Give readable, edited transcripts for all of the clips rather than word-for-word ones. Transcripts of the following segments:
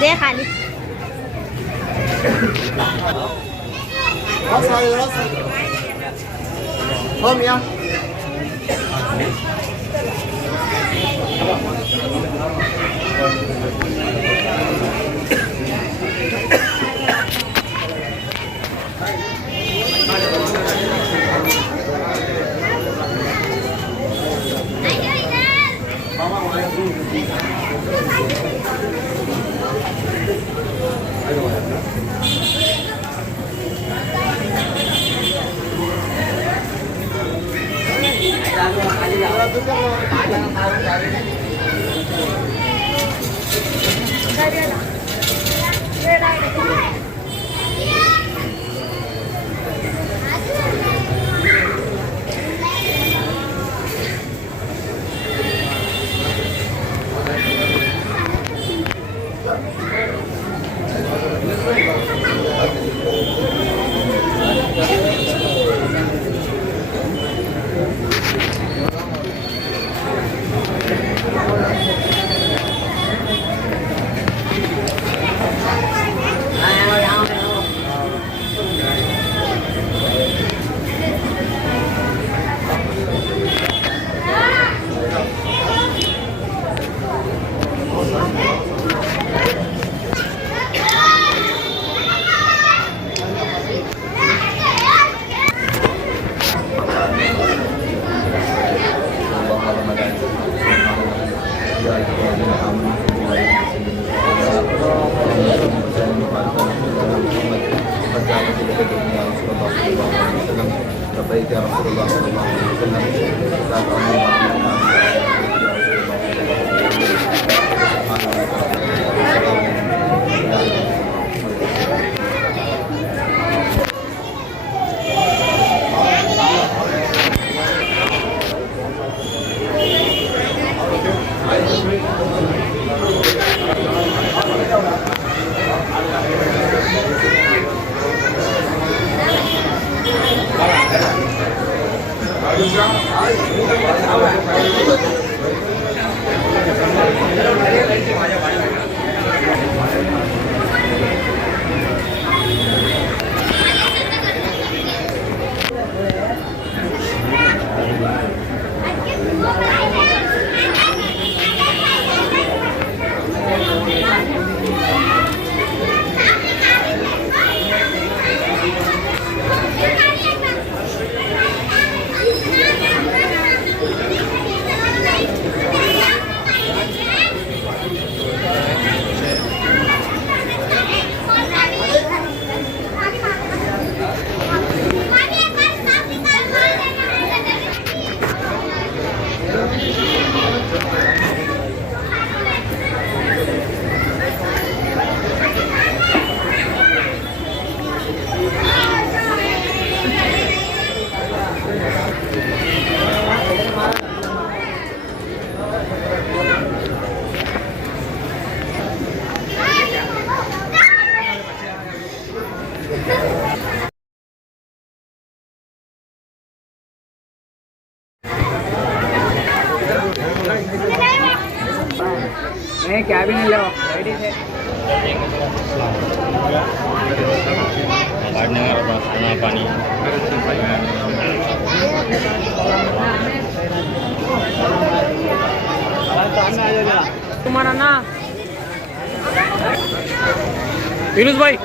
दे खाली Hôm nha. Cabin ಇಲ್ಲ पानी तुम्हारा ना विनुष भाई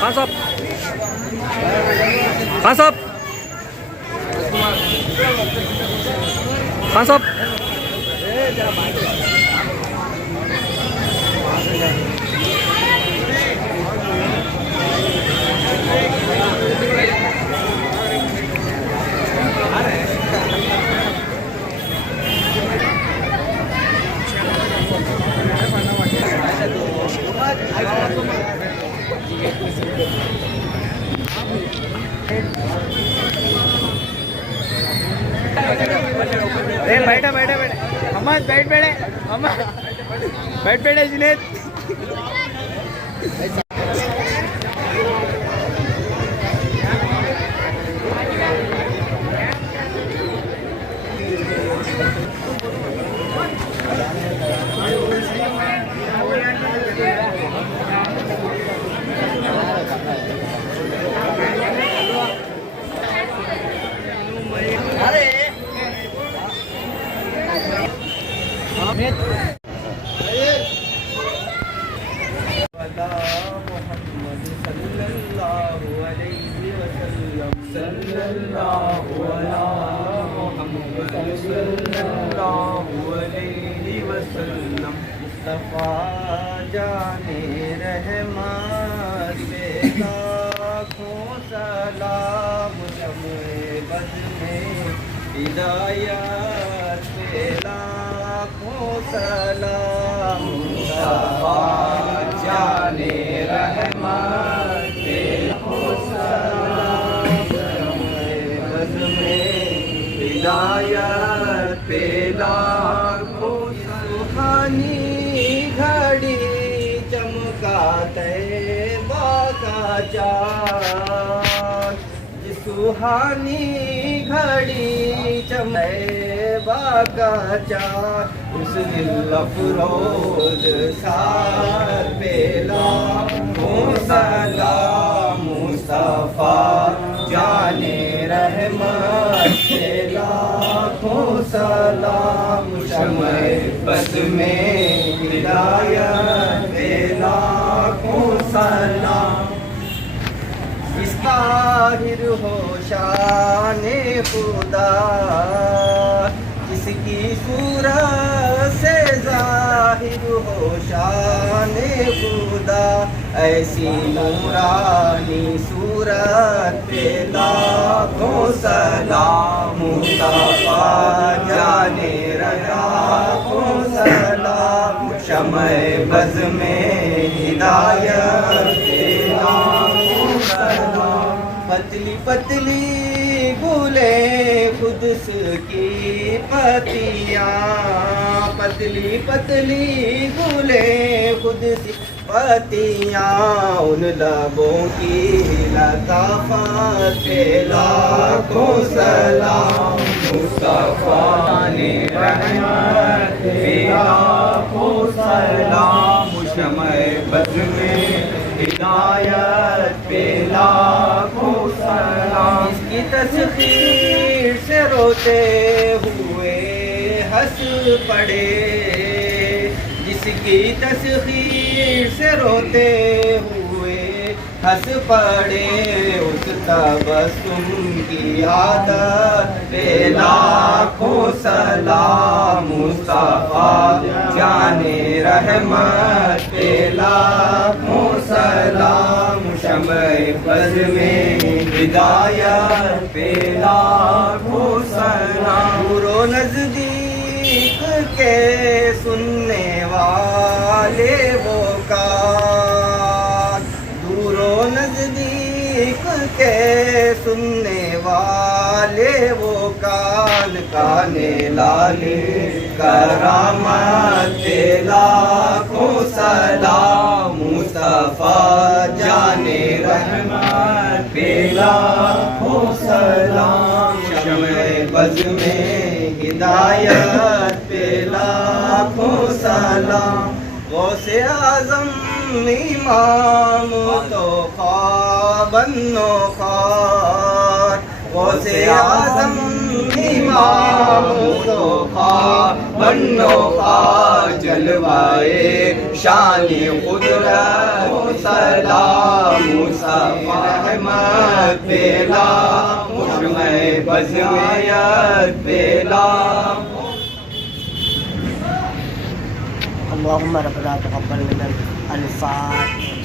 हाँ साहब हाँ साहब हाँ साहब बैठा बैठा बैठ बैठे अम्मा बैठ बैठे जुनेद जाने रहमान पे लाखों सलाम शम्ए बद में हिदायत पे लाखों सलाम मुस्तफा जाने रहमान पे लाखों सलाम शम्ए बद में हिदायत पे लाखों सुहानी घड़ी चमकाते बाका चाँद सुहानी घड़ी चमके बाका चाँद उस दिल अफरोज सार बेला सलाम मुस्तफा जाने रहमत से लाखों सलाम शम्ए बद में हिदायत पे लाखों सलाम इस्ताहिर हो शाने खुदा जिसकी सूरत से जाहिर हो शाने खुदा ऐसी नूरानी सूरत पे लाखों सलाम मुस्तफा जाने लाखों सलाम शम्ए बज़ में हिदायत पे लाखों सलाम पतली पतली गुले खुदस की पतियाँ पतली पतली गुले खुदस पतियाँ उन लबों की लताफत पे लाखों सलाम मुस्तफा ने रहमत पे लाखों सलाम शम्ए बज़ में हिदायत पे लाखों सलाम इसकी तस्वीर से रोते हुए हंस पड़े जिसकी तस्वीर से रोते हुए हंस पड़े उस तबस्सुम की आदत पे लाखों सलाम मुस्तफा जाने रहमत पे लाखों सलाम शम्ए बज़ में हिदायत पे लाखों सलाम दूरो नज़दीक के सुनने वाले वो का दूरो नज़दीक के सुनने वाले वो कान काने लाले करामत पे लाखों सलाम मुस्तफा जाने रहमत पे लाखों सलाम शम्ए बज़ में हिदायत पे लाखों सलाम गौसे आज़म इमाम तो बन्नो खार गौसे आज़म इमाम तो बन्नो खार जलवाए शानी कुदरत सलाम मुस्तफा रहमत पे लाखों शम्ए बज़ में पे लाखों अल्लाहुम्मा रब्बना तक़ब्बल मिन्ना अल-फातिहा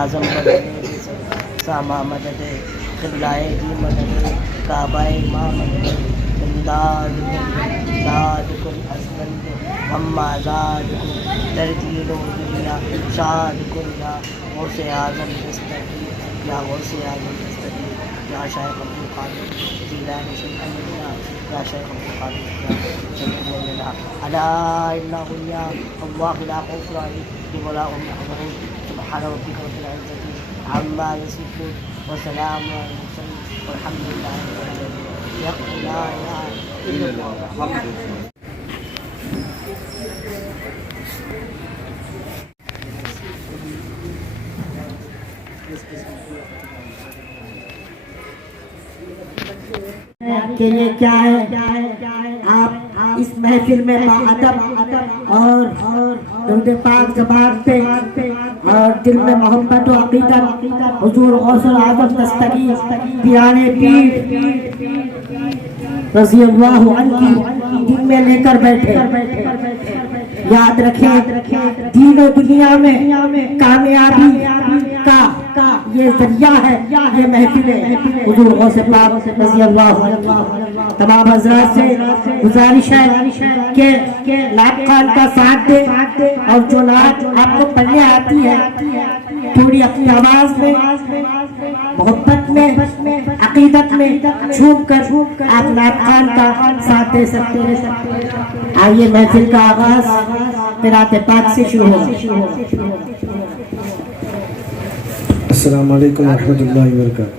आज़म मदद सामा मदद क़िबलाए दी मदद काबाए माँ मदद इमदाद दाद कुल असलंद अम्मा दाद तरदीलो दुनिया शाद कुल या गौसे आज़म दस्तगी या गौसे आज़म दस्तगी या शायख अब्दुल कादिर जीलानी सुल्तानिया या शायख अब्दुल कादिर या जल्लल्लाहु अला इन्नहु या अल्लाह ला खौफ अलैहिम वला हुम यहज़नून सुब्हान रब्बिका रब्बिल इज़्ज़ति अम्मा यसिफून व सलामुन अलल मुरसलीन वल्हम्दुलिल्लाहि रब्बिल आलमीन या ला इलाहा इल्लल्लाह। कि ये क्या है आप इस महफिल में बाअदब और दुर्द पाक ज़बान पे और दिल में मोहब्बत व अक़ीदत हुज़ूर गौसुल आज़म दस्तगी पिराने पीर रज़ी अल्लाहु अन्हु की दिल में लेकर बैठे। याद रखें दीन और दुनिया में कामयाबी का ये जरिया है ये महफिल हुज़ूर गौसे पाक रज़ी अल्लाहु अन्हु। तमाम हज़रात से गुजारिश है कि नात खान का साथ दे और जो नात आपको पढ़ने आती है थोड़ी अपनी आवाज़ में मोहब्बत में अक़ीदत में झूम कर आप नात खान का साथ दे सकते हैं। आइए महफिल का आगाज़ क़िरात पाक से शुरू होगा। अस्सलामु अलैकुम रहमतुल्लाहि व बरकातहू।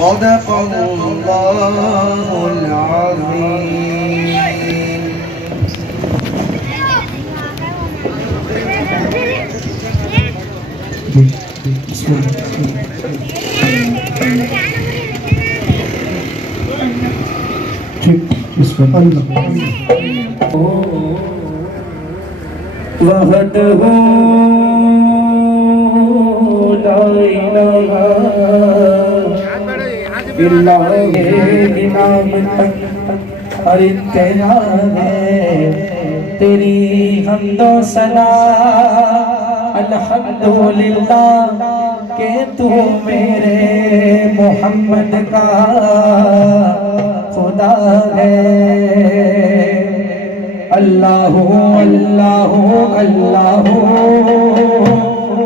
सदक़ल्लाहुल अज़ीम। वहदहू ला इलाहा इल्लल्लाह हर तेरा है तेरी हम्दो सना अल्हम्दुलिल्लाह के तू मेरे मोहम्मद का खुदा है। अल्लाहु अल्लाहु अल्लाहु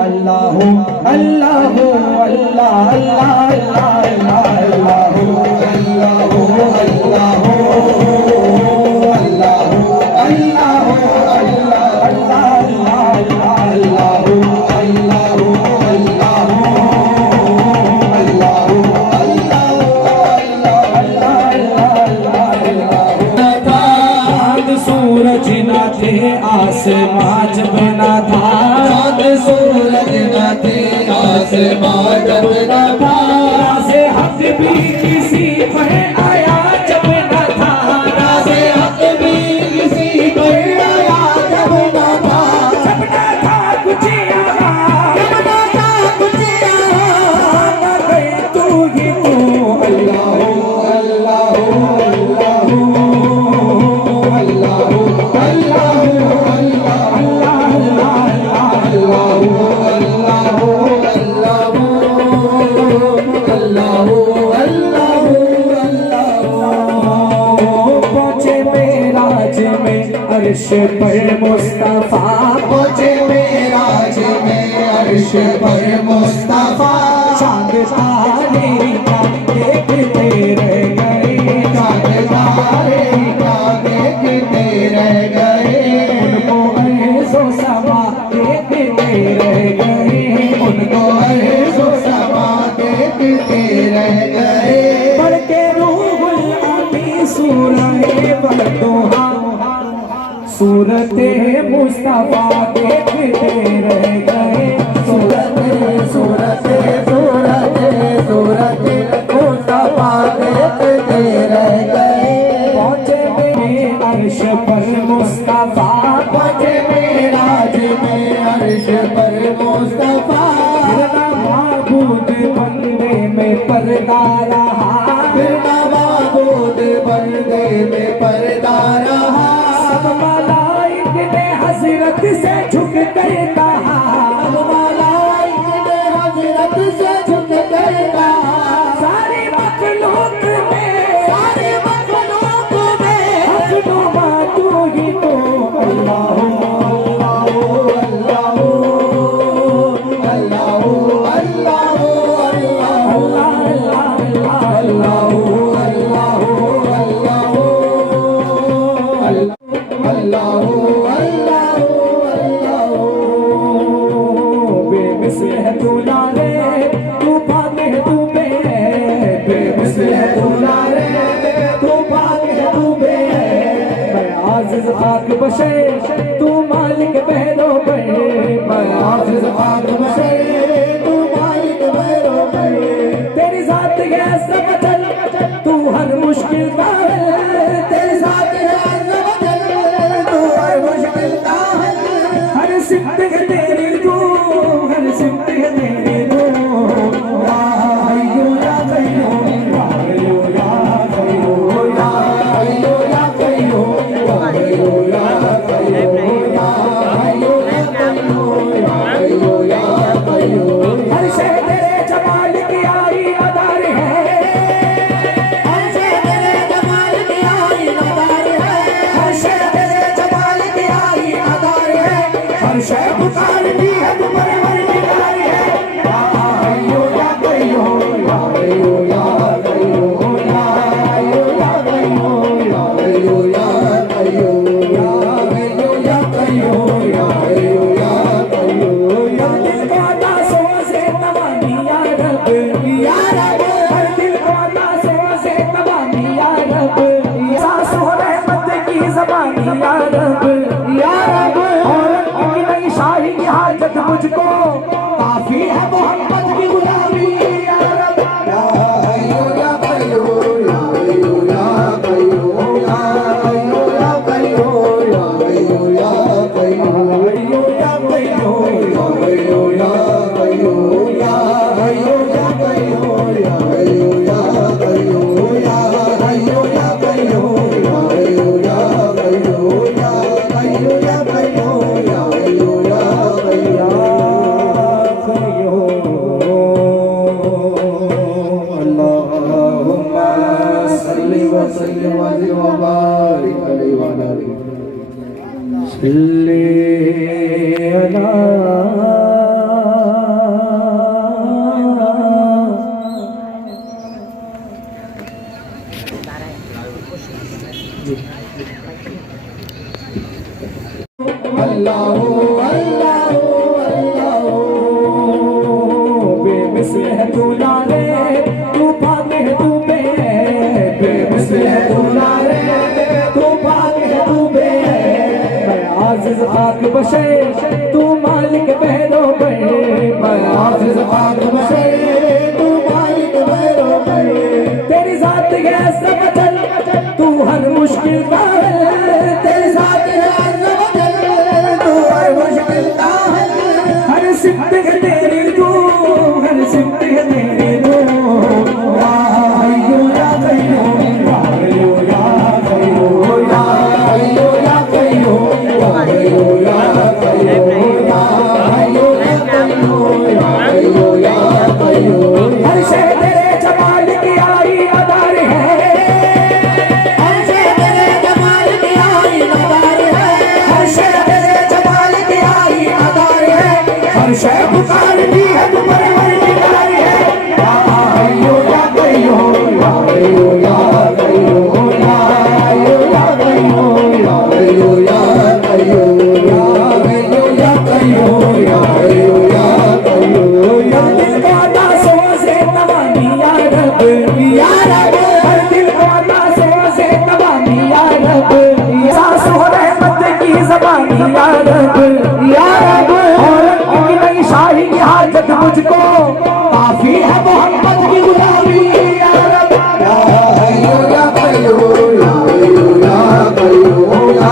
अल्लाहु अल्लाहु अल्लाह अल्लाह अल्लाह अल्लाहु अल्लाहु अल्लाहु अल्लाहु अल्लाहु अल्लाह अल्लाह अल्लाहु अल्लाहु अल्लाहु सूरज ना थे आसमां जब ना था, सूरज ना थे आसमां जब ना था, राज़े हक भी किसी पर आया जब ना था, राज़े हक भी किसी पर आया जब ना था, जब ना था कुछ यहाँ, जब ना था कुछ यहाँ, ना गए तू ही तू अल्लाह अल्लाह अर्श पर मुस्तफा पहुंचे मेराज में, अर्श पर मुस्तफा चांद तारे का देखते रह गए, चांद तारे का देखते रह गए, उनको अर्ज़ो समा देखते रह गए, उनको अर्ज़ो समा देखते रह गए, पढ़ के रूहुल अमी सूरह वदुहा सूरते मुस्तफा देखते रह गए, सूरते सूरते सूरते सूरते मुस्तफा देखते रह गए, पहुंचे मेरे अर्श पर मुस्तफा, पहुंचे मेराज में अर्श पर मुस्तफा, फिरना माबूद बंदे में पर्दा रहा, फिरना माबूद बंदे में पर्दा रहा, सब मलाइक ने हज़रत से झुक कर कहा, सब मलाइक ने हज़रत से झुक कर कहा, सारे मखलूक में, सारे मखलूक में हज़नुमा तू ही तो अल्लाह अल्लाह अल्लाह अल्लाह अल्लाह अल्लाह अल्लाह अल्लाह बेमिसल है तू लारे तू पाक है तू बे, बेमिसल है तू लारे तू पाक है तू बे, मैं आज़िज़ खाक बशर तू मालिक बहरो पे, मैं आज़िज़ खाक बशर तू मालिक बहरो पे, तेरी ज़ात है समझल तू हर मुश्किल का है, तेरी ज़ात है हर सिमत है तेरी तू, हर सिमत है तेरी तू, या हय्यू या क़य्यूम, या हय्यू या क़य्यूम, या हय्यू या क़य्यूम, या हय्यू या क़य्यूम, या हय्यू या क़य्यूम, या हय्यू या क़य्यूम, हर शय तेरे जमाल की आई अदार है, हर शय तेरे जमाल की आई मुझको काफी है मोहब्बत की गुलामी या रब या हय्यो या कय्यूम या हय्यो या कय्यूम या हय्यो या कय्यूम या हय्यो या कय्यूम हय्यो या कय्यूम या हय्यो या कय्यूम या हय्यो या कय्यूम या हय्यो या कय्यूम या हय्यो या कय्यूम या हय्यो या कय्यूम या हय्यो या कय्यूम या हय्यो या कय्यूम अल्लाहुम्मा सल्लि व सल्लिम व बारिक अलैहि व आलिहि सल्ली अला अल्लाहु अल्लाहु अल्लाहु बेमिसल है तू नारे तू पाक है तू बे बेमिसल है तू नारे तू पाक है तू बे मैं आजिज़ पाक बशे तू मालिक बहरो बे मैं आजिज़ पाक बशे तू मालिक बहरो बे तेरी जात है सब चल तू हर मुश्किल का तेरी जात है हर सिमत है तेरी तू हर सिमत है तेरी तू या हय्यो या कय्यूम या हय्यो या कय्यूम या हय्यो या कय्यूम या हय्यो या कय्यूम या हय्यो या कय्यूम या हय्यो या कय्यूम हर शय तेरे जमाल की आई अदार है हर शय तेरे जमाल की आई अदार है हर शय तेरे जमाल की आई अदार है हर शय पुकारती है तू परवरदिगार है या हय्यो या कय्यूम या हय्यो या कय्यूम या हय्यो या कय्यूम या हय्यो या कय्यूम या हय्यो या कय्यूम या हय्यो या कय्यूम या दिल का दासों से तवानी या रब हर दिल का दासों से तवानी या रब सांसों रहमत की ज़बानी या रब और की नई शाही की हाजत मुझको काफी है मोहब्बत की गुलामी या रब या हय्यो या कय्यूम या हय्यो या कय्यूम या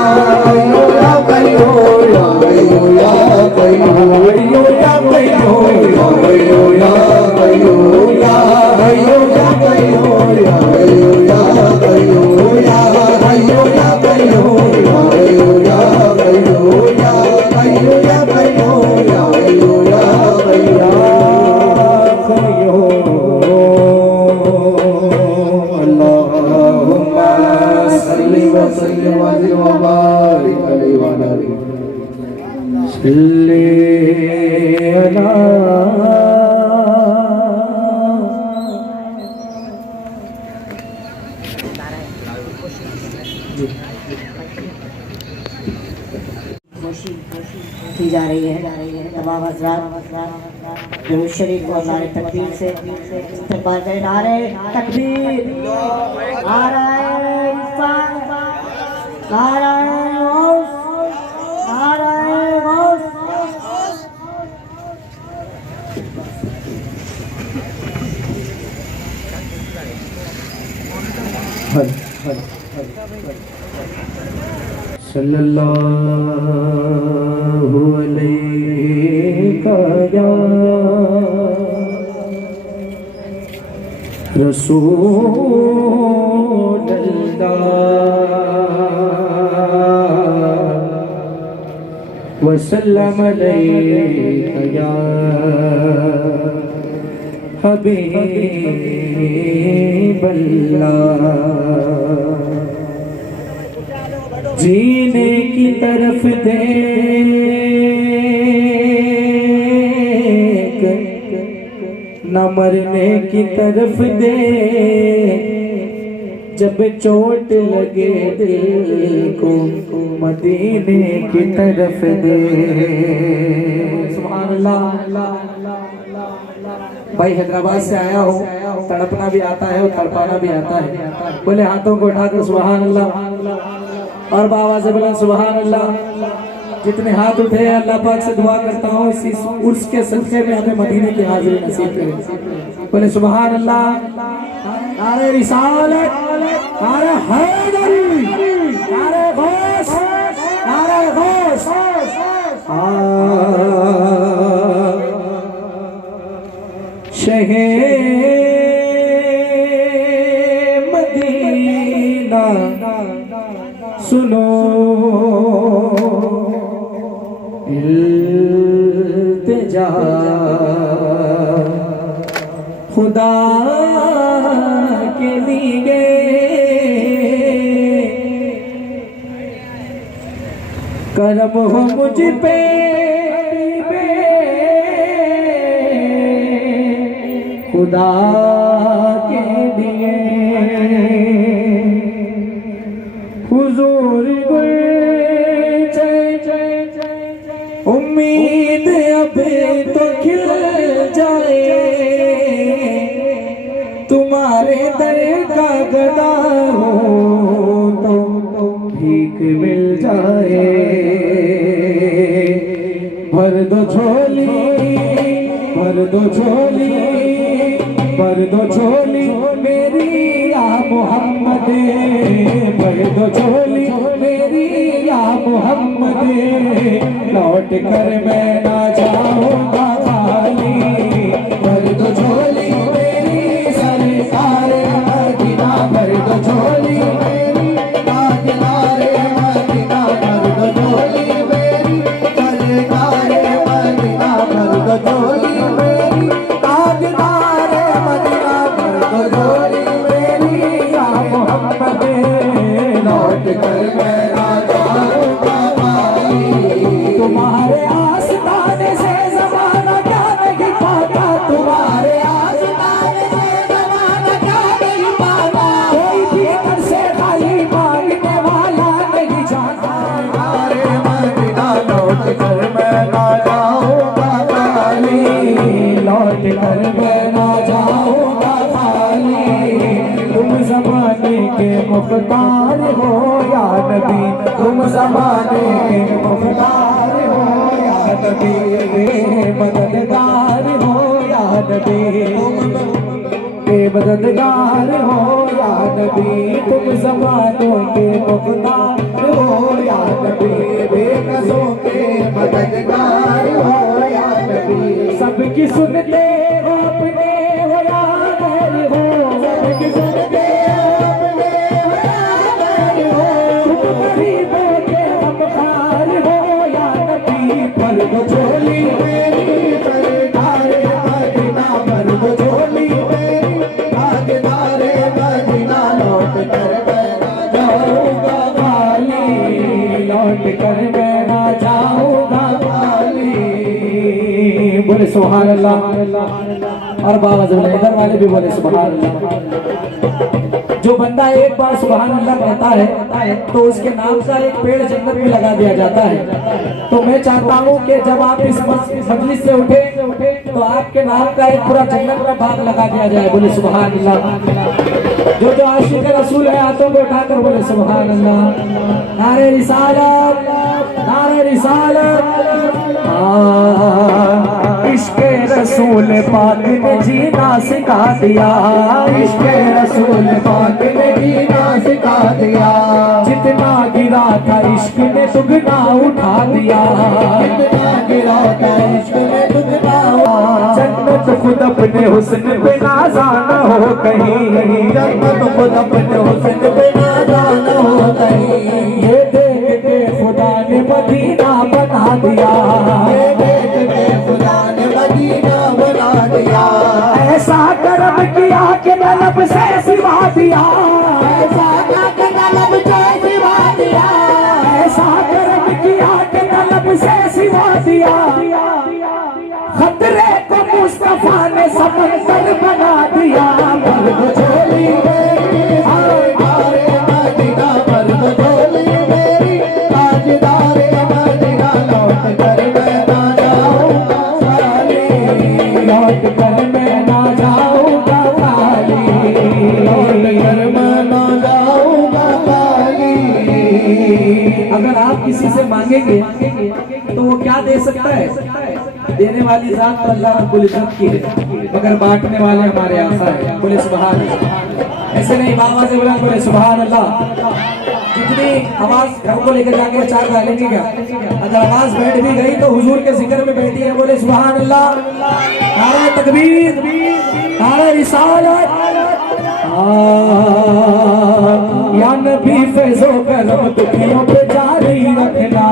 हय्यो या कय्यूम या हय्यो या कय्यूम हय्यो या कय्यूम या हय्यो या कय्यूम या हय्यो या कय्यूम या हय्यो या कय्यूम या हय्यो या कय्यूम या हय्यो या कय्यूम या हय्यो या कय्यूम या हय्यो या कय्यूम अल्लाहुम्मा सल्लि व सल्लिम व बारिक अलैहि व आलिहि सल्ली अला की जा रही है तमाम हज़रात दुरूद शरीफ को नारे तकबीर से इस्तेमाल करें नारे तकबीर नारे इंसान नारे गौस नारे गौस सल्लल्लाहु अलैका या रसूल अल्लाह वसल्लम अलैका या हबीब अल्लाह जीने की तरफ देख न मरने की तरफ देख जब चोट लगे दिल को मदीने की तरफ देख। सुभान अल्लाह। भाई हैदराबाद से आया हूँ, तड़पना भी आता है और तड़पाना भी आता है। बोले हाथों को उठाकर सुभान अल्लाह और बाबा से बोले सुभान अल्लाह। जितने हाथ उठे अल्लाह पाक से दुआ करता हूँ इसी उर्स के सिलसिले में हमें मदीने की हाजिरी नसीब करे। बोले सुभान अल्लाह। नारे रिसालत, नारे हैदरी, नारे गौस, नारे गौस। शहे मदीना सुनो इल्तिजा खुदा के लिए करम हो मुझ पे खुदा के लिए हुजूर उम्मीद अब तो खिल जाए तुम्हारे दर का गदा हो तो भीख मिल जाए। भर दो झोली, भर दो झोली, भर दो झोली मेरी या मोहम्मद, भर दो झोली मेरी या मोहम्मद। लौट कर मैं ना जाऊंगा खाली, भर दो झोली मेरी सरकार मदीना, भर दो झोली मेरी ताजदार मदीना, भर दो झोली मेरी सरकार मदीना, भर दो झोली मेरी ताजदार मदीना, भर दो झोली मेरी या मोहम्मद। लौट कर मैं ना जाऊंगा तुम्हारे आस्ताने से ज़माना क्या नहीं पाता, तुम्हारे आस्ताने से ज़माना क्या नहीं पाता। कोई भी घर से खाली मांगने वाला नहीं जाता। अरे मदीना लौट कर मैं ना जाऊंगा खाली, लौट कर मैं ना जाऊंगा खाली। तुम ज़माने के मुख्तार हो या नबी, तुम ज़माने के मुख्तार हो या नबी, मददगार हो या नबी, मददगार हो या नबी। तुम ज़मानों के मुख्तार हो या नबी, बेकसों के मददगार हो या नबी। सबकी सुनते हो अपने हो या गैर हो, सबकी सुनते हो अपने हो या गैर हो। तुम गरीबों के गमखार हो या नबी, भर दो झोली मेरी सरकार मदीना, भर दो झोली मेरी ताजदार मदीना। लौट कर मैं ना जाऊंगा खाली, लौट कर मैं ना जाऊंगा खाली। बोले सुभान अल्लाह। और बाबा इधर वाले भी बोले सुभान अल्लाह। जो बंदा एक बार सुभान अल्लाह कहता है तो उसके नाम का एक पेड़ जन्नत में लगा दिया जाता है। तो मैं चाहता हूँ कि जब आप इस मजलिस से उठे तो आपके नाम का एक पूरा जन्नत का भाग लगा दिया जाए। बोले सुभान अल्लाह। जो आशिक रसूल है हाथों को उठाकर बोले सुभान अल्लाह। नारे रिसालत, नारे रिसालत। इश्क़ रसूल पाक ने जीना सिखा दिया, इश्क़ रसूल पाक ने जीना सिखा दिया। जितना गिरा था इश्क ने दुगना उठा दिया, जितना गिरा था इश्क ने दुगना। जन्नत खुद अपने हुस्न पे नाज़ाना हो कहीं, जन्नत खुद अपने हुस्न पे नाज़ाना हो कहीं। ये देख के खुदा ने मदीना बना दिया, ये देख के खुदा ने मदीना बना दिया। ऐसा करम किया कि तलब से सिवा दिया, ऐसा करके तलब से सिवा दिया, ऐसा करम किया कि तलब से सिवा दिया। खतरे को मुस्तफा ने समंदर बना दिया। भर दो झोली मेरी सरकार मदीना, भर दो झोली मेरी ताजदार मदीना। लौट कर मैं ना जाऊंगा खाली, लौट कर मैं ना जाऊंगा खाली, लौट कर मैं ना जाऊंगा खाली। अगर आप किसी किसी से मांगेंगे तो वो क्या दे सकता है? देने वाली जात तो अल्लाह रब्बुल इज्जत की है, मगर बांटने वाले हमारे आका है। बोले सुभान अल्लाह। ऐसे नहीं बाबा से बोला, बोले सुभान अल्लाह। जितनी आवाज घर को लेकर जाके 4 डालेंगे क्या? अगर आवाज बैठ भी गई तो हुजूर के जिक्र में बैठी है। बोले सुभान अल्लाह। नारे तकबीर, नारे रिसालत। या नबी फैज़ो करम तुझियों पे जारी रखना,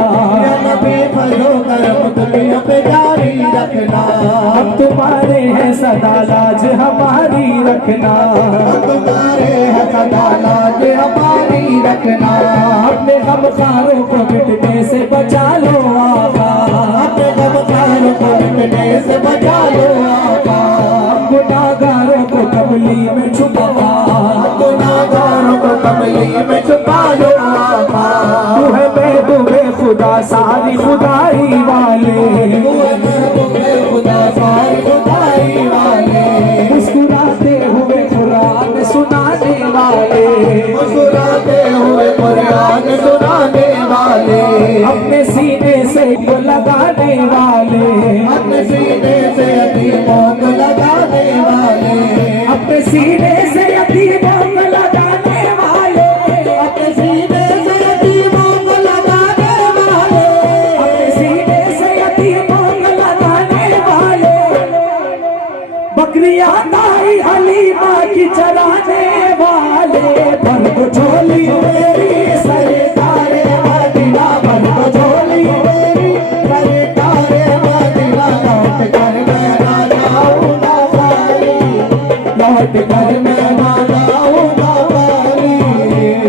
या नबी फैज़ो करम तुझियों पे जारी रखना। हम तुम्हारे हैं सदा लाज हमारी रखना, हम तुम्हारे हैं सदा लाज हमारी रखना। अपने गमखारों को मिटने से बचा लो आका, अपने गमखारों को मिटने से बचा लो आका। गुनाहगारों को कमली में छुपा, गुनाहगारों को कमली में छुपा लो आका। तू है महबूबे खुदा सारी खुदाई वाले, तू है महबूबे खुदा सारी खुदाई वाले। मुस्कुराते हुए कुरान सुनाने वाले, मुस्कुराते हुए कुरान सुनाने वाले। अपने सीने से वो लगाने वाले, अपने सीने से यतीमों को लगाने वाले। अपने सीने से यतीमों को लगाने वाले, अपने सीने से यतीमों को लगाने वाले। अपने सीने से यतीमों को लगाने वाले। बकरियां दाई हलीमा की चराने वाले, भर को झोली मेरी सरकारे मदीना, भर को झोली मेरी सरकारे मदीना। लौट कर मैं ना जाऊंगा खाली, लौट कर मैं ना जाऊंगा खाली।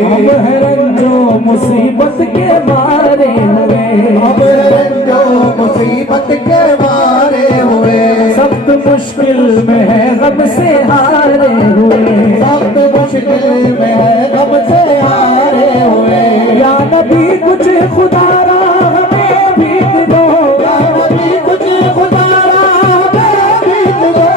अब है रंजो मुसीबत के मारे हुए, अब रंजो मुसीबत के मारे हुए। सख्त मुश्किल में है गम से हारे हुए, सख्त मुश्किल में है गम से हारे हुए। या नबी कुछ खुदारा हमें भीख दो, या नबी कुछ खुदारा हमें भीख दो।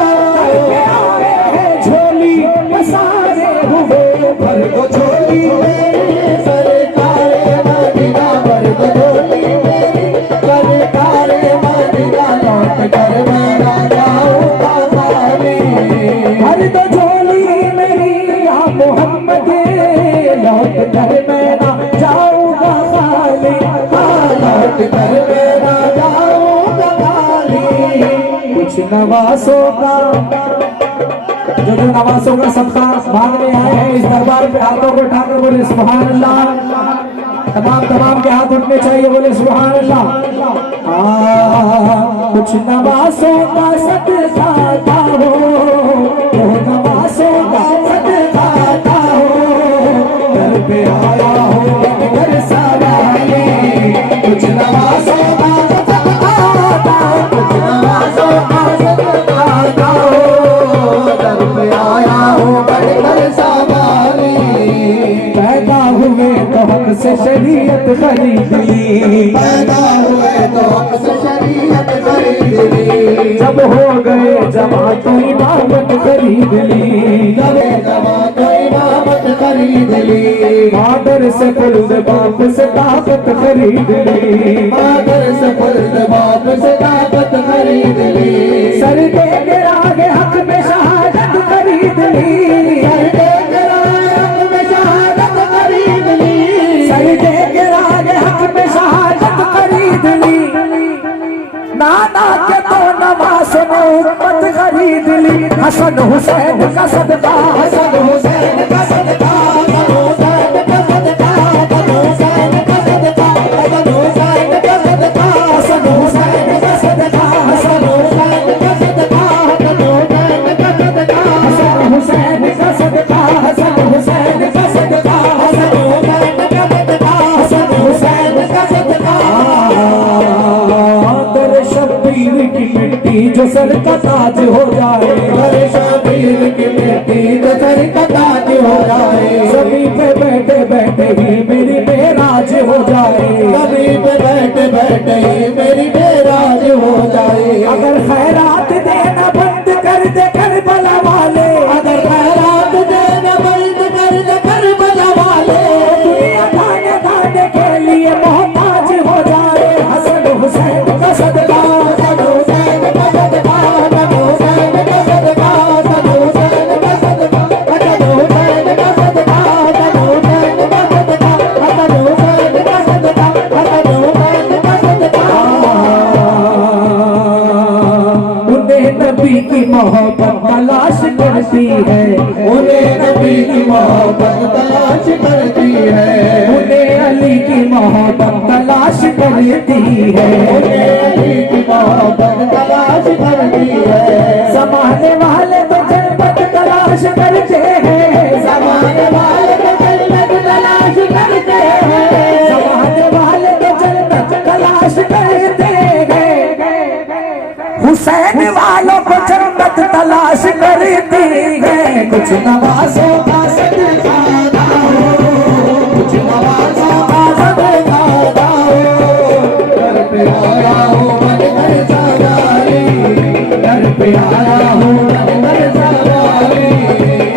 झोली पसारे हुए, भर को झोली मेरी सरकारे मदीना, भर को झोली मेरी सरकारे मदीना। लौट कर मैं ना जाऊंगा खाली, भर दो झोली मेरी या मोहम्मद, लौट कर मैं ना जाऊंगा खाली। लौट कर मैं ना जाऊंगा खाली। कुछ नवासों का जो नवासों का सबका मांगने आए हैं इस दरबार पे, हाथों को उठाकर बोले सुभान अल्लाह। तमाम के हाथ उठने चाहिए, बोले सुभान अल्लाह। कुछ नवासों का सदका था हो, वो नवासों का सदका था हो, घर पे आया हो घर सवाली। कुछ नवासों का सदका था, कुछ नवासों का सदका था। दर पे आया हो बढ़कर सवाली। पैदा हुए तो हक से शरीयत खरीद ली, पैदा हुए तो हक से शरीयत खरीद ली। जब हो गए जमा तो इमामत खरीद ली, जब जमा तो इमामत खरीद ली। मादर से कुल्द बाप से ताकत खरीद ली, मादर से कुल्द बाप से ताकत खरीद ली। सर दे के आगे हक में शहादत खरीद ली, सर दे के हक में शहादत खरीद ली। सर दे के आगे हक में शहादत खरीद ली। नाना के तो नवाज ने उम्मत खरीद ली। हसन हुसैन का सदका, हसन हुसैन का सदका, हसन हुसैन का सदका, हसन हुसैन का सदका, हसन हुसैन का सदका, हसन हुसैन का सदका, हसन हुसैन का सदका, हसन हुसैन का सदका, हसन हुसैन का सदका, हसन हुसैन का सदका, हसन हुसैन का सदका, हसन हुसैन का सदका। दर शब्बीर की मिट्टी जो सर का ताज हो जाए, अरे शबीर की मिट्टी तो सर का ताज हो जाए। सभी पे बैठे बैठे ही मेरी मेराज हो जाए, सभी पे बैठे बैठे ही मेरी मेराज हो जाए। अगर खैरात देना बंद कर दे करबला वाले, अगर खैरात देना बंद कर दे करबला वाले। दुनिया खाने खाने के लिए मोहताज मोहब्बत तलाश करती है, उन्हें अली की मोहब्बत तलाश करती है, उन्हें अली की मोहब्बत तलाश करती है। समाने वाले तो जन्नत तलाश करते हैं, समाने वाले तो जन्नत तलाश करते हैं, समाने वाले तो जन्नत तलाश करते हैं। हुसैन वालों को जन्नत तलाश करती है। कुछ नवाजों का सदका दो, कुछ नवाजों का सदका दो। घर पे आया हूँ बनकर सवारी, घर पे आया हूँ बनकर सवारी,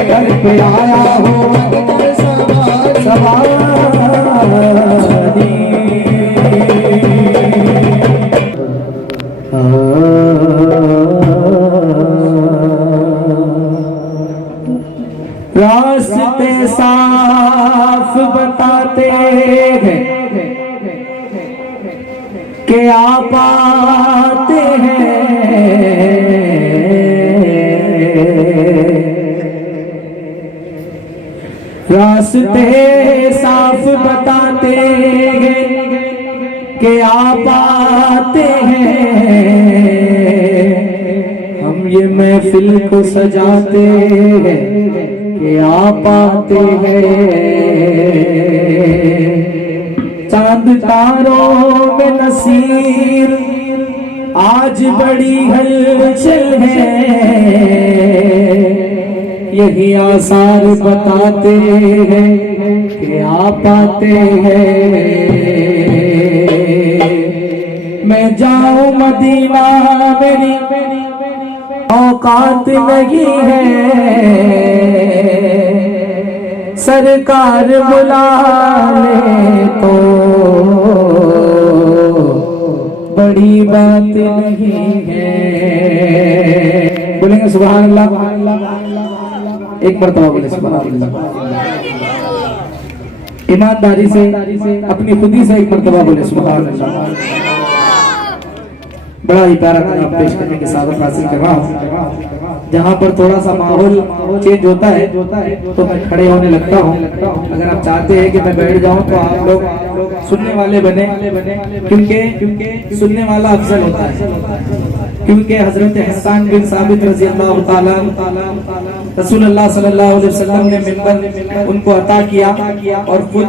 घर पे आया हूँ बनकर सवारी। रास्ते साफ बताते हैं कि आप आते हैं, रास्ते साफ बताते हैं कि आप आते हैं। हम ये महफिल को सजाते हैं कि आप आते हैं। चांद तारों में नसीर आज बड़ी हलचल है, यही आसार बताते हैं कि आप आते हैं। मैं जाऊं मदीना मेरी औकात नहीं है, सरकार बुला ले तो बड़ी बात नहीं है। बोलेंगे सुभान अल्लाह, एक मरतबा बोले सुभान अल्लाह। ईमानदारी से अपनी खुदी से एक मरतबा बोले सुभान अल्लाह। बड़ा ही प्यारा कलाम पेश करने की सादत हासिल कर रहा हूँ। जहाँ पर थोड़ा सा माहौल चेंज होता है तो मैं खड़े होने लगता हूँ। अगर आप चाहते हैं कि मैं बैठ जाऊँ तो आप लोग सुनने वाले बने, क्योंकि सुनने वाला अफजल होता है। क्योंकि हजरत हसन बिन साबित रज़ी अल्लाह ताला रसूलुल्लाह सल्लल्लाहु अलैहि वसल्लम ने मिंबर उनको अता किया और खुद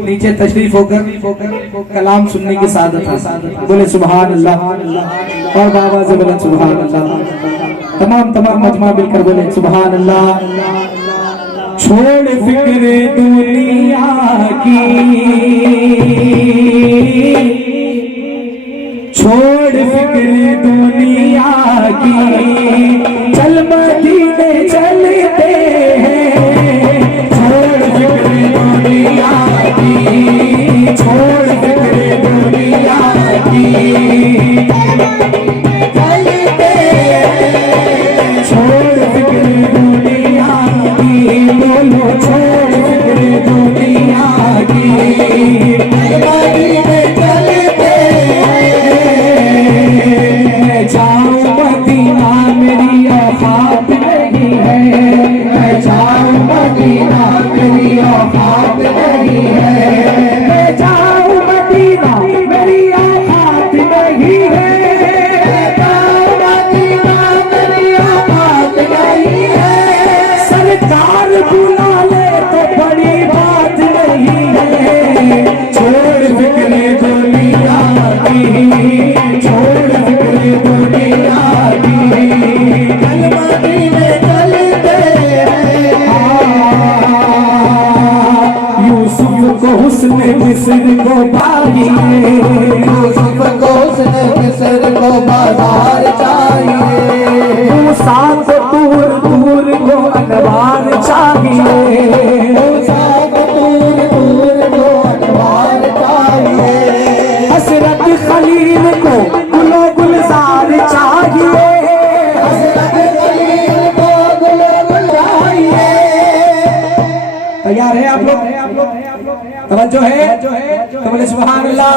नीचे तशरीफ होकर कलाम सुनने की सादत है। बोले सुभान अल्लाह और बाबा से बोले सुभान अल्लाह। तमाम मजमा मिलकर बोले सुभान अल्लाह। छोड़ फिक्र दुनिया की, छोड़ फिक्र दुनिया की, चल मदीने चलते हैं। छोड़ फिक्र दुनिया की, छोड़ फिक्र दुनिया की, छोड़ फिक्र दुनिया की, बोलो छोड़ फिक्र दुनिया की। मदीने चलते हैं, जाऊं मदीना मेरी औकात नहीं है, मैं जाऊं मदीना मेरी औकात नहीं है, मैं जाऊं मदीना मेरी औकात नहीं है, मैं जाऊं मदीना मेरी औकात नहीं है। सरकार बुला ले तो बड़ी बात नहीं है। छोड़ फिक्र दुनिया की, छोड़ फिक्र दुनिया की, चल मदीने चलते हैं। यूसुफ को हुस्न मिस्र को चाहिए, यूसुफ को हुस्न मिस्र को बाजार चाहिए, मूसा को दूर दूर को अनवार चाहिए, मूसा को दूर दूर को अनवार चाहिए, हसरत खलील को गुलो गुलजार चाहिए, हसरत खलील को गुलो गुलजार चाहिए। तैयार है आप लोग? तवज्जो है तो बोले सुभान अल्लाह।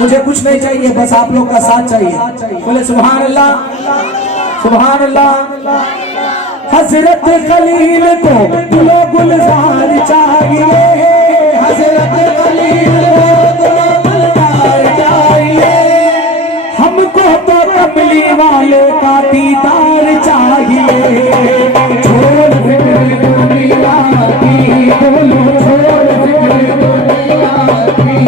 मुझे कुछ नहीं चाहिए, बस आप लोग का साथ चाहिए। बोले सुभान अल्लाह, सुभान अल्लाह। हजरत खलील को गुलो गुलजार चाहिए, हजरत खलील को गुलो गुलजार चाहिए। हमको तो कमली वाले का दीदार चाहिए। छोड़ फिक्र दुनिया की, बोलो छोड़ फिक्र दुनिया की,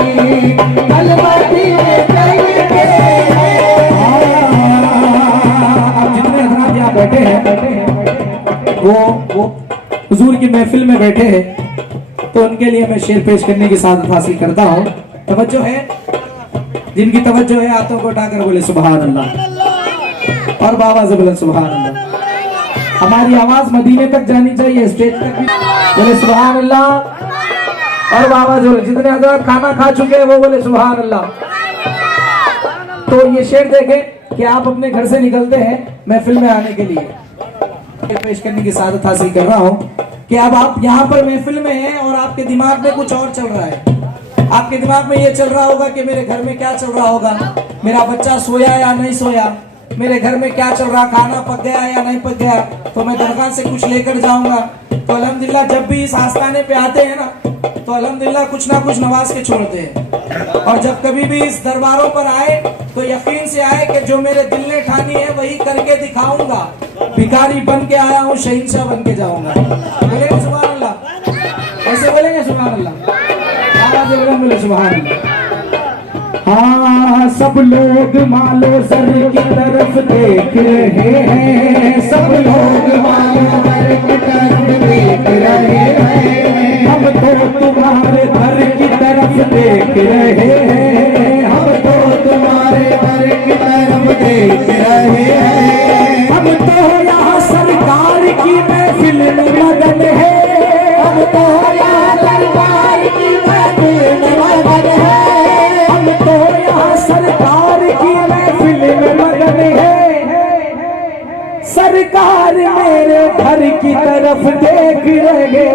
कलमा दीने चाहिए। अब जितने हजरात यहाँ बैठे हैं वो हुजूर की महफिल में बैठे हैं, तो उनके लिए मैं शेर पेश करने की सादत हासिल करता हूँ। तवज्जो है, जिनकी तवज्जो है हाथों को उठाकर बोले सुभान अल्लाह, और बाबा से बोले सुभान अल्लाह। हमारी आवाज मदीने तक जानी चाहिए, स्टेज तक भी बोले सुभान अल्लाह, और बाबा से बोले। जितने हजरात खाना खा चुके हैं वो बोले सुभान अल्लाह। तो ये शेर देखें कि आप अपने घर से निकलते हैं महफिल में आने के लिए, पेश करने की सादत हासिल कर रहा हूँ कि अब आप यहाँ पर महफिल में हैं और आपके दिमाग में कुछ और चल रहा है। आपके दिमाग में ये चल रहा होगा कि मेरे घर में क्या चल रहा होगा, मेरा बच्चा सोया या नहीं सोया, मेरे घर में क्या चल रहा, खाना पक गया या नहीं पक गया, तो मैं दरगाह से कुछ लेकर जाऊंगा। तो अल्हम्दुलिल्लाह जब भी इस आस्ताने पे आते हैं ना, तो अल्हम्दुलिल्लाह कुछ ना कुछ नवाज के छोड़ते हैं। और जब कभी भी इस दरबारों पर आए तो यकीन से आए कि जो मेरे दिल ने ठानी है वही करके दिखाऊंगा। भिखारी बन के आया हूँ, शहींशाह बन के जाऊंगा। बोलेंगे सुभान अल्लाह, ऐसे बोलेंगे सुभान अल्लाह, आवाज़ बोले सुभान अल्लाह। हाँ, सब लोग मालो सर की तरफ देख रहे हैं, सब लोग मालो सर की तरफ देख रहे हैं। हम तो तुम्हारे घर की तरफ देख रहे हैं, हम तो तुम्हारे घर की तरफ देख रहे हैं। हम तो यहाँ सरकार की महफिल में मगन है, हम तो यहाँ सरकार की महफिल में मगन है, हम तो यहाँ सरकार की महफिल में मगन है। सरकार मेरे घर की तरफ देख रहे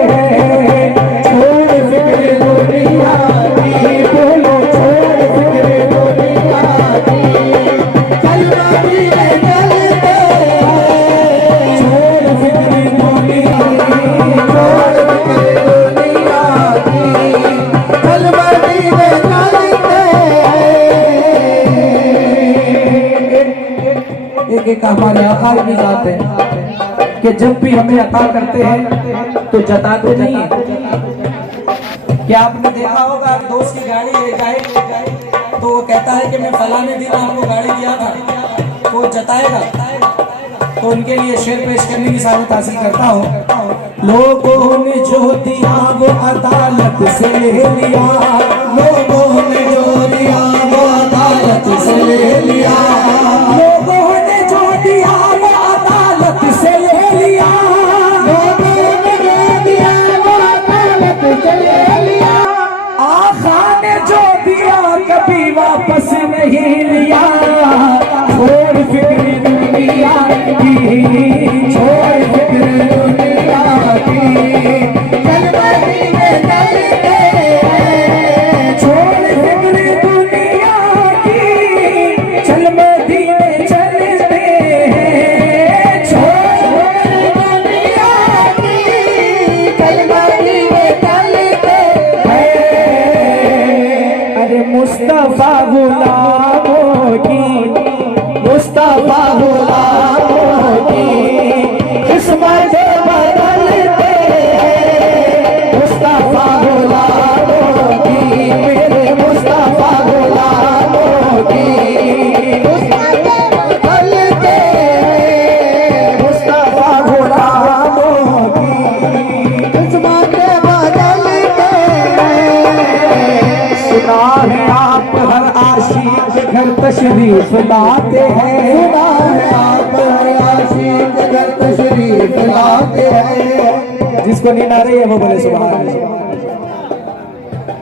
हैं। छोड़ फिक्र दुनिया की, बोलो छोड़ फिक्र दुनिया की, कलमा दीने चलते हैं। छोड़ फिक्र दुनिया की, छोड़ फिक्र दुनिया की, कलमा दीने चलते हैं। एक हमारे आका की जात है कि जब भी हमें अता करते हैं तो जताते नहीं है। क्या आपने देखा होगा दोस्त की गाड़ी ले जाए तो वो कहता है कि मैं फलाने दिन आपको गाड़ी दिया था, तो वो जताएगा। तो उनके लिए शेर पेश करने की सादत हासिल करता हूँ। लोगों ने जो दिया वो अदालत से ले लिया, लोगों ने जो दिया वो अदालत से ले लिया, लोगों ने जो दिया वो अदालत से ले लिया, लोगों ने जो दिया वो अदालत से ले लिया। आका ने जो दिया कभी वापस नहीं लिया। छोड़ फिक्र दुनिया की, छोड़ फिक्र दुनिया की, कलमा दीने चलते हैं। छोड़ फिक्र दुनिया की, चल मदीने चलते हैं। छोड़ दुनिया की, कलमा दीने चलते हैं। अरे मुस्तफा गुलामों की, मुस्तफा गुलामों की किस्मत बदलते हैं। मुस्तफा गुलामों की, मेरे मुस्तफा गुलामों की किस्मत बदलते हैं। मुस्तफा गुलामों की किस्मत बदलते हैं। सुना है आप हर आशिक के घर तशरीफ लाते हैं, सुना है आप हर आशिक के घर तशरीफ लाते हैं। जिसको नींद आ रही है वो बोले सुभान अल्लाह,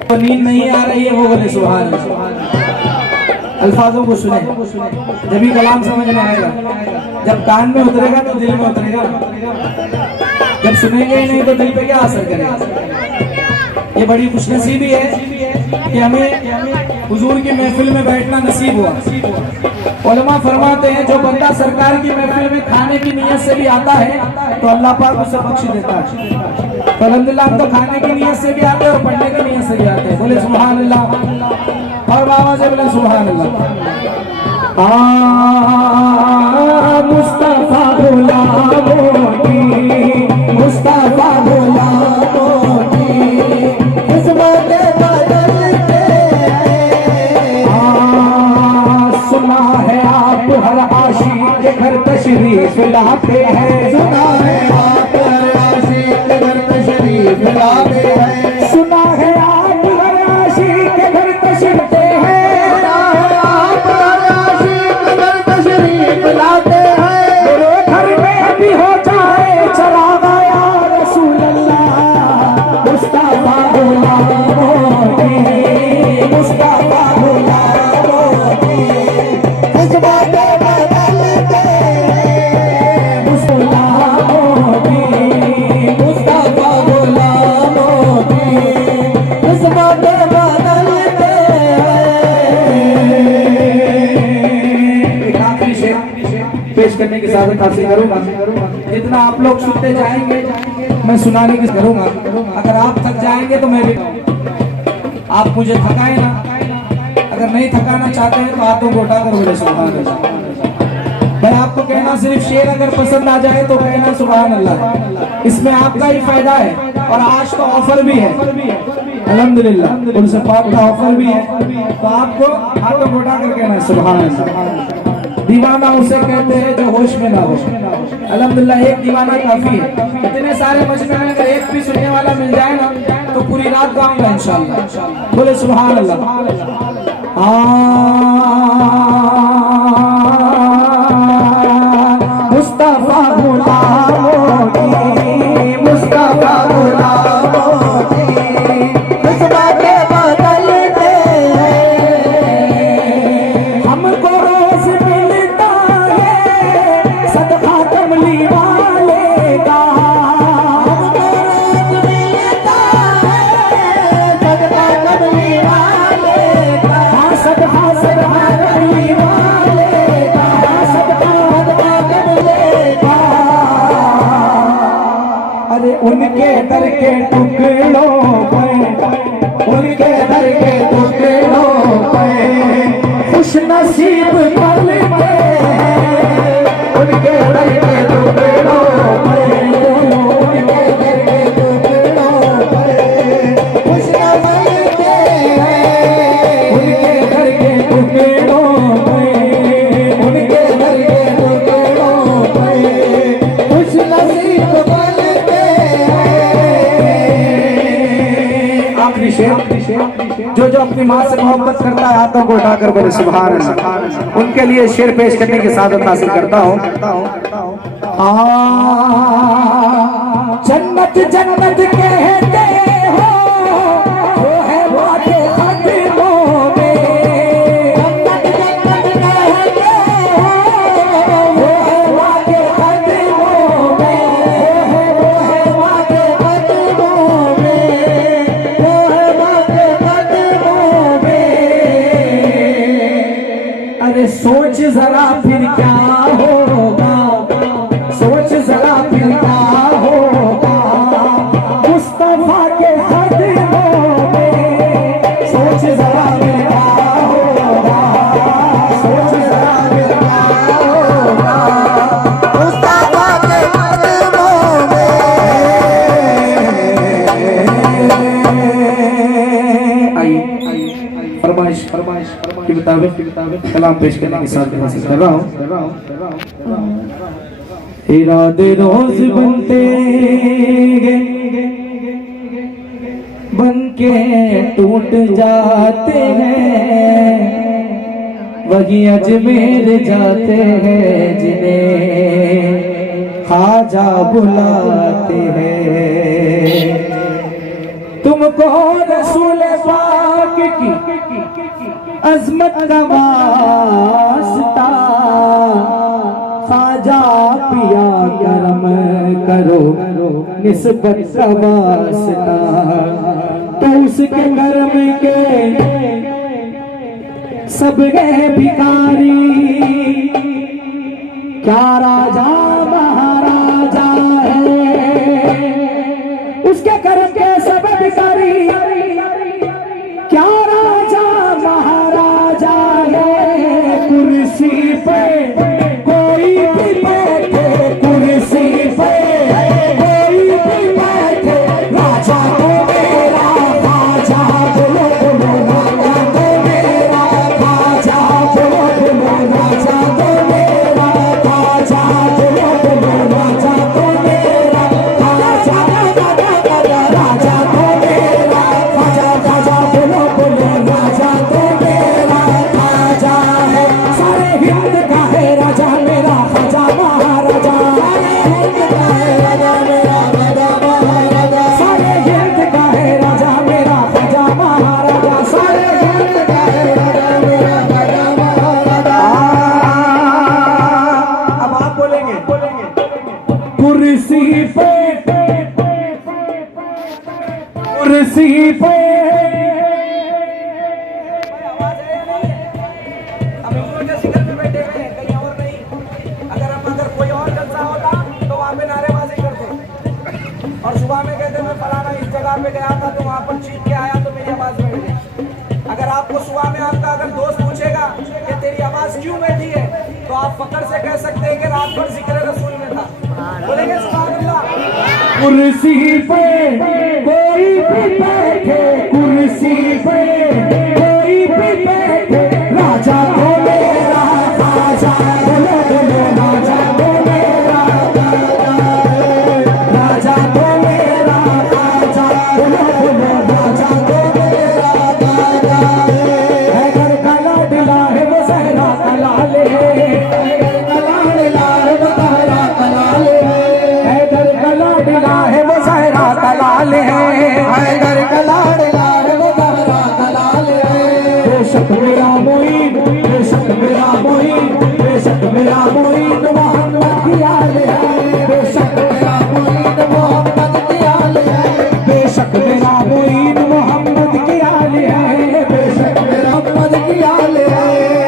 तो नींद नहीं आ रही है वो बोले सुभान अल्लाह। अल्फाजों को सुने, जब भी कलाम समझ में आएगा। जब कान में उतरेगा तो दिल में उतरेगा, जब सुनेंगे ही नहीं तो दिल पे क्या असर करेगा। ये बड़ी खुशनसीबी है कि हमें हुजूर की महफिल में बैठना नसीब हुआ। उलमा फरमाते हैं जो बंदा सरकार की महफिल में खाने की नियत से भी आता है तो अल्लाह पाक उसे बख्श देता है। तो अल्हम्दुलिल्लाह हम तो खाने की नियत से भी आते हैं और पढ़ने की नियत से भी आते हैं। बोले सुभान अल्लाह और बाबा से बोले सुभान अल्लाह। मुस्तफा गुलामों की, मुस्तफा गुलामों की किस्मत बदलते सुना है आप हर आशिक के घर तशरीफ लाते हैं। सुना है आप हर आशिक के घर तशरीफ लाते हैं। सुना है आप हर आशिक के घर तशरीफ हैं। लाते हैं मेरे घर में भी हो जाए चला गया रसूल अल्लाह। मुस्तफा गुलामों की, मुस्तफा गुलामों की किस्मत बदलते गुलामों की, मुस्तफा गुलामों की किस्मत बदलते। एक आखिरी शेर पेश करने की सादत हासिल करूंगा। जितना आप लोग सुनते जाएंगे मैं सुनाने की करूंगा। अगर आप थक जाएंगे तो मैं भी, आप मुझे थकाए ना। अगर नहीं थकाना चाहते हैं तो हाथों को उठाकर बोले सुभान अल्लाह। मैं आपको कहना सिर्फ शेर अगर पसंद आ जाए तो कहना सुभान अल्लाह। इसमें आपका ही फायदा है और आज तो ऑफर भी है अल्हम्दुलिल्लाह। उनसे पाक का ऑफर भी है तो आपको हाथों को उठाकर कहना है सुभान अल्लाह। दीवाना उसे कहते हैं जो होश में ना हो। अल्हम्दुलिल्लाह एक दीवाना काफी है। इतने सारे मजमे में अगर एक भी सुनने वाला मिल जाए ना तो पूरी रात गाऊंगा इंशाअल्लाह। बोले सुभान अल्लाह। मुस्तफा गुलामों की, मुस्तफा गुलामों की किस्मत बदलते हमको रोज मिलता है सदका कमली वाले का। हमको रोज मिलता है सदका कमली वाले का। सदका सदका कमली वाले का, सदका सदका कमली का। अरे उनके दर के टुकड़ों पे, उनके दर के टुकड़ों पे खुश नसीब पलते हैं। उनके दर के टुकड़ों पे, उनके दर के टुकड़ों पे खुश नसीब हैं। उनके दर के टुकड़ों पे, उनके दर के टुकड़ों पे खुश नसीब पलते हैं। आखिरी शेर जो अपनी माँ से मोहब्बत करता है हाथों को उठाकर बोले सुभान अल्लाह। उनके लिए शेर पेश करने की सादत हासिल करता हूँ। जन्नत जन्नत कहते हो वो है वादे खत्मों में। जन्नत जन्नत कहते हो वो है वादे खत्मों में। वो है वादे खत्मों में, वो है वादे खत्मों में। अरे सोच जरा फिर क्या होगा, सोच जरा फिर क्या होगा मुस्तफा के कदमों में। सोच जरा फिर क्या होगा, सोच जरा फिर क्या होगा मुस्तफा के कदमों में। आइए फरमाइश की मुताबिक कलाम पेश करने के साथ हासिल कर रहा हूँ। इरादे रोज बनते बनके टूट जाते हैं। वही अजमेर जाते हैं जिन्हें ख्वाजा बुलाते हैं। तुमको रसूल पाक की अजमत का वास्ता ख्वाजा पिया करम करो निस्बत का वास्ता। तो उसके करम के सब गए भिखारी, क्या राजा महाराजा है, उसके कर्म के सब भिखारी, क्या राजा महाराजा है। कुर्सी पे कोई भी बैठे, कुर्सी पे कोई भी बैठे, राजा तो मेरा राजा, बोलो बोलो राजा तो मेरा राजा, बोलो बोलो राजा तो मेरा राजा, बोलो बोलो राजा तो मेरा राजा, राजा तो मेरा राजा, राजा बोलो बोलो राजा तो मेरा राजा है। सारे हिंद का है राजा मेरा राजा महाराजा, सारे हिंद का है राजा मेरा राजा महाराजा, सारे हिंद का है राजा मेरा राजा महाराजा, सारे हिंद का है राजा मेरा राजा महाराजा। अब आप बोलेंगे, कुर्सी पे कुर्सी पे हम हिंदुओं के शिखर पे बैठे हुए हैं, कहीं और नहीं। अगर कोई और जलसा होता तो वहाँ पे नारेबाजी करते और सुबह में कहते मैं फलाना इस जगह पे गया था तो वहाँ पर चीख के आया तो मेरी आवाज बैठ गई। अगर आपको सुबह में आपका अगर दोस्त पूछेगा कि तेरी आवाज क्यों बैठी है तो आप फक्र से कह सकते हैं कि रात भर जिक्र रसूल में था। बोलेंगे सुभान अल्लाह। कुर्सी पे कोई भी बैठे, कुर्सी पे कोई भी बैठे, राजा तो मेरा राजा, बोलो बोलो राजा तो मेरा राजा, राजा तो मेरा राजा, बोलो बोलो राजा तो मेरा राजा है। घर का लाडला है वो सहरा का लाल है, घर का लाडला है वो सहरा का लाल है, हैदर का लाडला है वो सहरा का लाल है, हैदर का लाडला है वो सहरा का लाल है। बेशक मेरा मोइन, बेशक मेरा मोइन, बेशक मेरा मोइन मोहम्मद की आल है, बेशक मेरा मोइन मोहम्मद की आल है, बेशक मेरा मोइन मोहम्मद की आल है, बेशक मेरा मोहम्मद की आल है।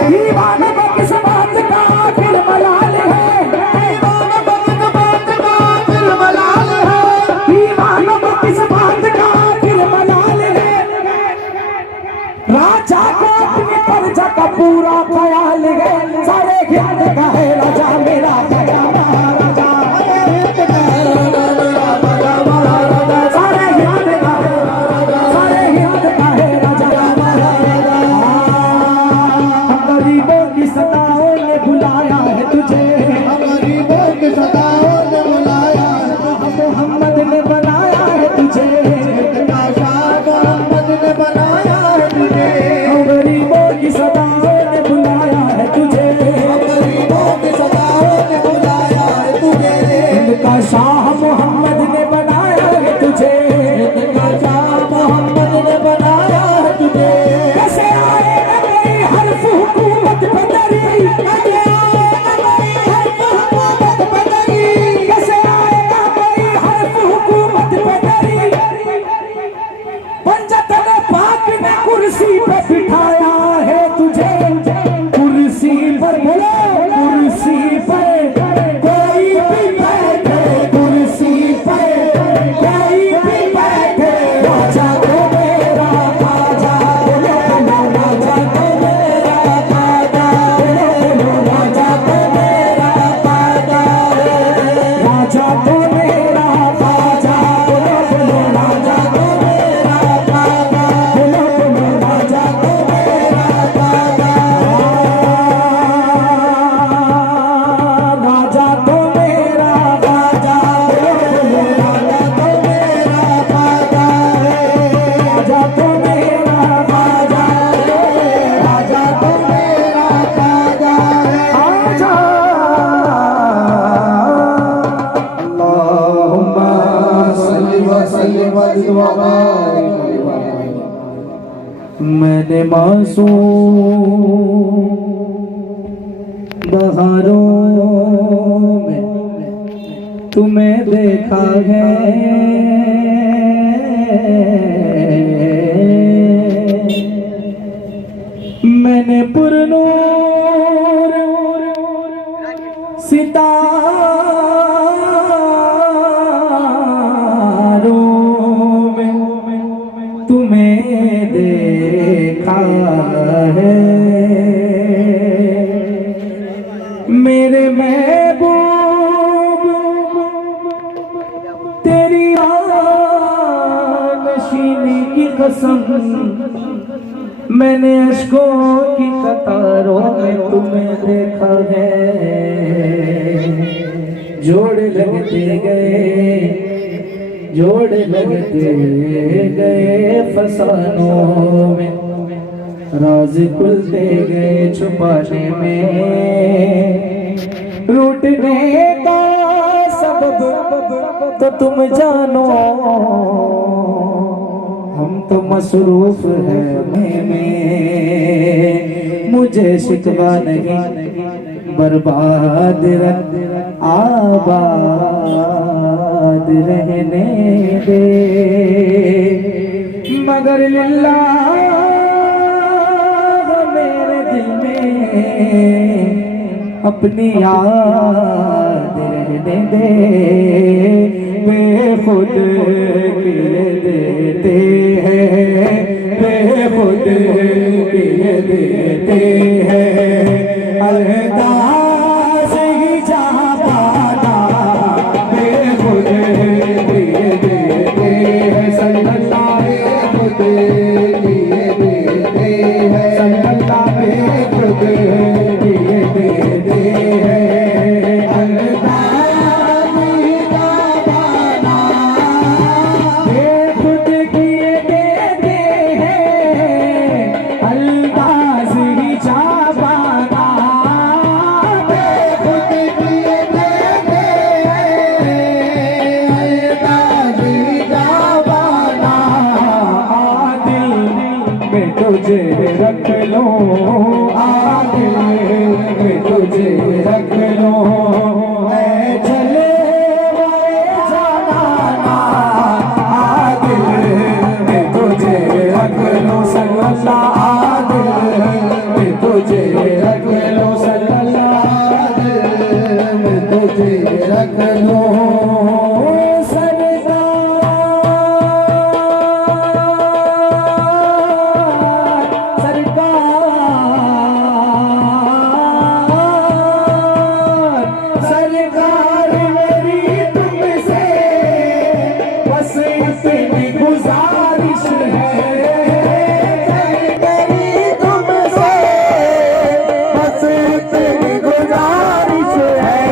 दीवाना किस बात का फिर मलाल है, दीवाना किस बात का फिर मलाल है, दीवाना किस बात का फिर मलाल है। राजा को अपनी प्रजा का पूरा ख्याल है, सारे हिंद का है राजा मेरा राजा महाराजा, सारे हिंद का है राजा मेरा राजा महाराजा, सारे हिंद का है राजा, सारे हिंद का है राजा महाराजा। हम गरीबों की सदाओं ने बुलाया है तुझे, हम गरीबों की सदाओं ने बुलाया है, मोहम्मद ने बनाया है तुझे, मोहम्मद ने बनाया है तुझे, हम गरीबों की सदाओं ने बुलाया है तुझे, हम गरीबों की सदाओं ने बुलाया है तुझे, इनका शाह मोहम्मद ने बनाया है तुझे, इनका शाह मोहम्मद ने बनाया है तुझे। कैसे आएगा कोई हर्फ हुकूमत पे दरी, कैसे आएगा कोई हर्फ हुकूमत पे दरी, कैसे आएगा कोई हर्फ हुकूमत पे दरी। पंजतन पाक ने कुर्सी पे बिठाया है तुझे, कुर्सी पर बोलो, कुर्सी पर कोई भी बैठे, कुर्सी पर कोई भी बैठे, राजा तो मेरा राजा, बोलो बोलो राजा तो मेरा राजा, बोलो बोलो राजा तो मेरा राजा, राजा तो मेरा राजा, बोलो बोलो राजा तो मेरा राजा, बोलो बोलो राजा तो मेरा राजा, राजा तो मेरा राजा, बोलो बोलो राजा तो मेरा राजा है, राजा तो मेरा राजा है, राजा तो मेरा राजा है। आजा अल्लाहुम्मा सल्ली व सल्लिम व बारिक अलैहि। मैंने मासूम बहारों में तुम्हें देखा है, मैंने देखा है मेरे महबूब तेरी नशीनी की कसम मैंने अश्कों की कतारों में तुम्हें देखा है जोड़ लगते गए फसानों में राज खुलते गए छुपाने में रूठने का सबब तो तुम जानो हम तो मसरूफ है में मुझे शिकवा नहीं बर्बाद आबाद रहने दे मगर लिल्लाह मेरे दिल में अपनी याद रहने दे बेखुद के देते हैं बेखुद के देते हैं अलदाज़ ही जहाँ पाना बेखुद के देते हैं सल्लल्लाहु बेखुद के देते हैं सल्लल्लाहु बेखुद के देते हैं अलदाज़ ही जहाँ पाना बेखुद किए देते हैं अलदाज़ ही जहाँ पाना बेखुद किए देते हैं अलदाज़ ही जहाँ पाना आदिल में तुझे रख लो आदिल में तुझे रख लो ऐ चले वाले जाना आदिल में तुझे रख लो सल्लल्लाहु आदिल में तुझे रख लो सल्लल्लाहु आदिल में तुझे रख लो सरकार मेरी तुमसे बस इतनी गुजारिश है मेरी तुमसे बस इतनी गुजारिश है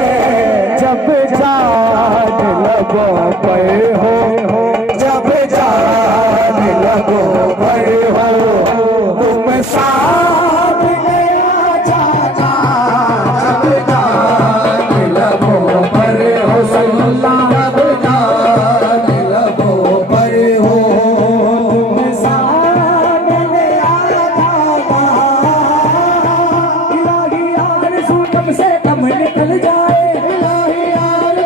जब जान लगो पर हो जब जान लगो पर हो तुम सामने आ जाना जब जान लगो पर हो सल्लल्लाहु जान लगो पर हो तुम सामने आ जाना इलाही यार सू कम से कम निकल जाए इलाही यार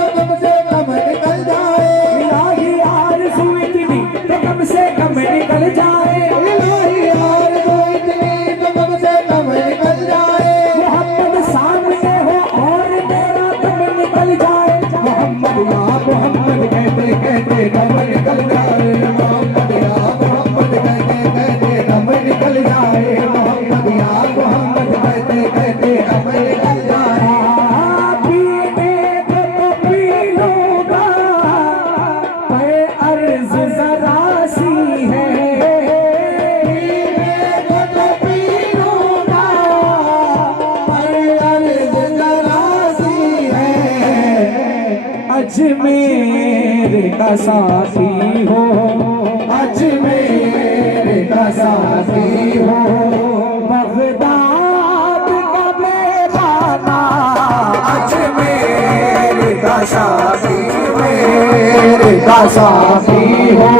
तो कम से कम निकल जाए इलाही यार सू इतनी तो कम से कम निकल जाए इलाही यार तो इतनी तो कम से कम निकल जाए मोहम्मद सामने हो और तेरा दम निकल जाए मोहम्मद या मोहम्मद कहते कहते दम निकल जाए मोहम्मद या मोहम्मद कहते कहते दम निकल जाए मोहम्मद या मोहम्मद कहते कहते दम निकल जाए पीने को तो पी लूंगा पर अर्ज जरा सी है पीने को तो पी लूंगा पर अर्ज जरा सी है अजमेर का साथी हो अजमेर का साथी हो बगदाद का बेगाना अजमेर का साथी मेरे का साथी हो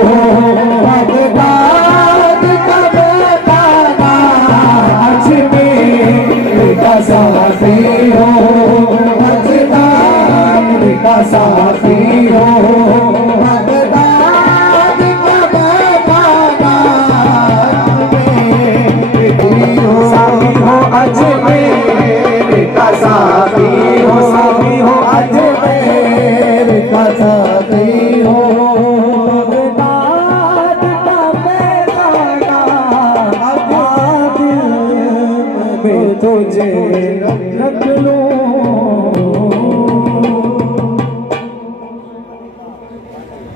बगदाद का बेगाना अजमेर का साथी हो बगदाद का साथी हो बगदाद का बेगाना साथी हो अजमेर का साथी हो साथी हो अजमेर का साथी हो बगदाद रख लूं